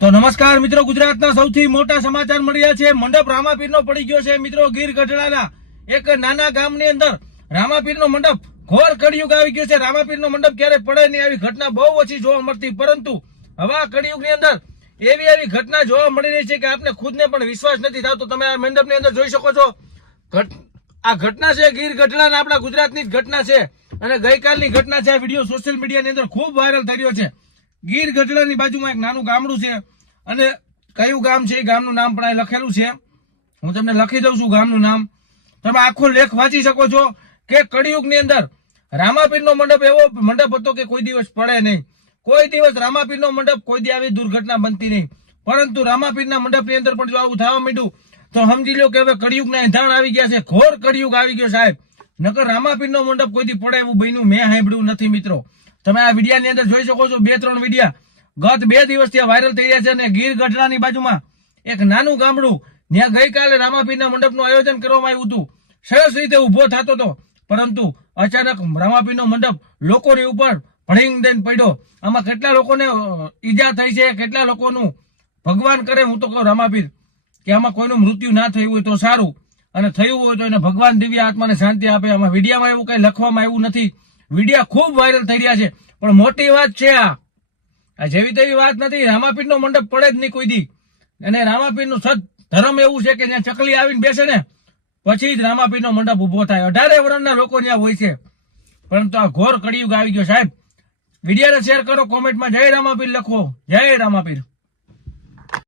તો નમસ્કાર મિત્રો, ગુજરાતના સૌથી મોટા સમાચાર મળ્યા છે. મંડપ રામાપીરનો પડી ગયો છે મિત્રો. ગીર ગઢડાના એક નાના ગામની અંદર રામાપીરનો મંડપ ઘોર કળિયુગ આવી ગયો છે. રામાપીરનો મંડપ ક્યારે પડે નહીં આવી ઘટના બહુ ઓછી જોવા મળતી, પરંતુ હવે આ કળિયુગની અંદર એવી ઘટના જોવા મળી રહી છે કે આપને ખુદને પણ વિશ્વાસ નથી થતો. તમે આ મંડપની અંદર જોઈ શકો છો. આ ઘટના છે ગીર ગઢડાના આપણા ગુજરાતની જ ઘટના છે અને ગઈકાલની ઘટના છે. આ વિડીયો સોશિયલ મીડિયાની અંદર ખૂબ વાયરલ થઈ રહ્યો છે. ગીર ગઢડાની બાજુમાં એક નાનું ગામડું છે અને કયું ગામ છે એ ગામનું નામ પણ અહીં લખેલું છે. હું તમને લખી દઉં છું ગામનું નામ. તમે આખો લેખ વાંચી શકો છો કે કળિયુગની અંદર રામાપીરનો મંડપ એવો મંડપ હતો કે કોઈ દિવસ પડે નહીં. કોઈ દિવસ રામાપીરનો મંડપ કોઈ દી આવી દુર્ઘટના બનતી નહીં. પરંતુ રામાપીરના મંડપની અંદર પણ જો આવું થવા માંડ્યું તો સમજી લો કે હવે કળિયુગના એંધાણ આવી ગયા છે. ઘોર કળિયુગ આવી ગયો સાહેબ. નકર રામાપીરનો મંડપ કોઈ દી પડે એવું બન્યું મેં સાંભળ્યું નથી મિત્રો. તમે આ વિડીયાની અંદર જોઈ શકો છો. 2-3 વિડીયા ગત 2 દિવસથી વાયરલ થઈ રહ્યા છે અને ગીર ગઢડાની બાજુમાં એક નાનું ગામડું ત્યાં ગઈકાલે રામાપીરના મંડપનું આયોજન કરવામાં આવ્યું હતું. સરસ રીતે ઉભો થતો હતો, પરંતુ અચાનક રામાપીરનો મંડપ લોકોની ઉપર ભણીંગ દઈને પડ્યો. આમાં કેટલા લોકોને ઈજા થઈ છે, કેટલા લોકોનું ભગવાન કરે. હું તો કહું રામાપીર કે આમાં કોઈનું મૃત્યુ ના થયું હોય તો સારું, અને થયું હોય તો એને ભગવાન દિવ્ય આત્માને શાંતિ આપે. આમાં વિડીયામાં એવું કઈ લખવામાં આવ્યું નથી. વિડીયા ખૂબ વાયરલ થઈ રહ્યા છે, પણ મોટી વાત છે આ જેવી તેવી વાત નથી. રામાપીરનો મંડપ પડે જ નહીં કોઈ દી. અને રામાપીરનું સત ધર્મ એવું છે કે જ્યાં ચકલી આવીને બેસે ને પછી જ રામાપીરનો મંડપ ઉભો થાય. 18 વર્ષના લોકો ત્યાં હોય છે, પરંતુ આ ઘોર કળિયુગ આવી ગયો સાહેબ. વિડીયોને શેર કરો, કોમેન્ટમાં જય રામાપીર લખો. જય રામાપીર.